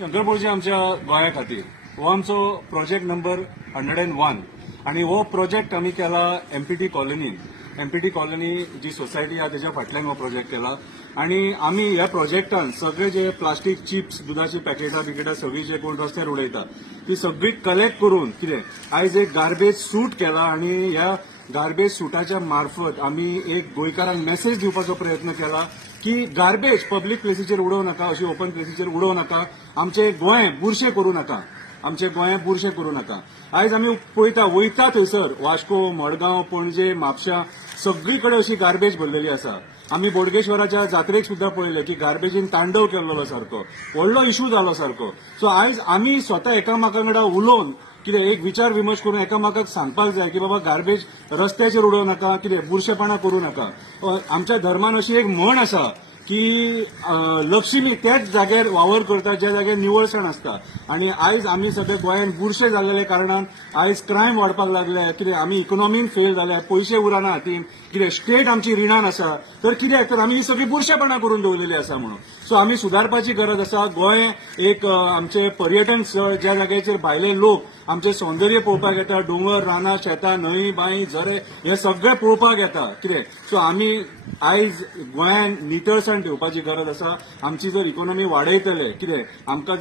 शंकरपूरच्या आमच्या गोंया खातीर हो आमचो प्रोजेक्ट नंबर 101 आणि हो प्रोजेक्ट आम्ही केला एमपीटी कॉलनी जी सोसायटी आहे त्याच्या फाटल्यान हो प्रोजेक्ट केला आणि आम्ही ह्या प्रोजेक्टान सगळे जे प्लास्टीक चिप्स दुधाची पॅकेटां सगळी जे कोण रस्त्यार उडयता ती सगळी कलेक्ट करून कितें आयज एक गार्बेज सूट केला आणि ह्या गार्बेज सुटाच्या मार्फत आम्ही एक गोंयकारांक मेसेज दिवपाचो प्रयत्न केला की गार्बेज पब्लीक प्लेसीचेर उडोव नाका, अशी ओपन प्लेसीचेर उडोव नाका, आमचे गोंय बुरशें करूं नाका, आमचे गोंय बुरशें करूं नाका. आयज आमी पळयता वयता थंयसर वास्को, मडगांव, पणजे, म्हापशा सगळी कडेन अशी गार्बेज भरलेली आसा. आमी बोडगेश्वराच्या जात्रेक सुद्दां पळयलें की गार्बेजीन तांडव केल्लो सारको व्हडलो इशू जालो सारको. सो आयज आमी स्वता एकामेका कडेन उलोवन कितें एक विचार विमर्श करून एकामेकाक सांगपाक जाय की बाबा गार्बेज रस्त्याचेर उडोव नाका, कितें बुरशेपणां करूं नाका. आमच्या धर्मान अशी एक म्हण आसा की लक्ष्मी त्याच जाग्यार वावर करता ज्या जाग्यार निवळसाण आसता आणि आयज आमी सध्या गोंयांत बुरशे जाल्ले कारणान आयज क्रायम वाडपाक लागले. कितें आमी इकॉनॉमीन फेल जाल्या, पयशे उरना हातीन, कितें स्टेट आमची रिणान आसा, तर कित्याक तर आमी ही सगळी बुरशेपणां करून दवरलेली आसा म्हणून. सो आमी सुदारपाची गरज आसा. गोंय एक आमचे पर्यटन स्थळ ज्या जाग्याचेर भायले लोक आमचे सौंदर्य पळोवपाक येता, डोंगर, रानां, शेतां, न्हंय, बांय, झरे हे सगळे पळोवपाक येता. कितें सो आमी आयज गोंयांत नितळसाण ठेवपाची गरज आसा. आमची जर इकॉनॉमी वाडयतले कितें आमकां